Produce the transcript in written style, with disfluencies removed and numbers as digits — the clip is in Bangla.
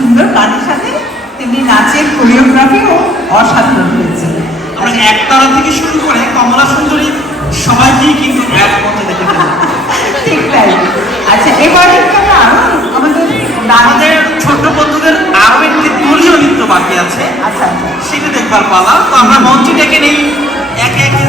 সুন্দর গানের সাথে তেমনি নাচের কোরিওগ্রাফিও অসাধারণ হয়েছে। আমরা একতারা থেকে শুরু করে কমলা সুন্দরী সবাইকেই কিন্তু এক মঞ্চে দেখে ঠিক তাই। আচ্ছা, এবারে আমাদের ছোট বন্ধুদের আরো একটি দলীয় নৃত্য বাকি আছে। আচ্ছা, সেটা দেখবার পালা। তো আমরা মঞ্চে ডেকে নেই একে একে।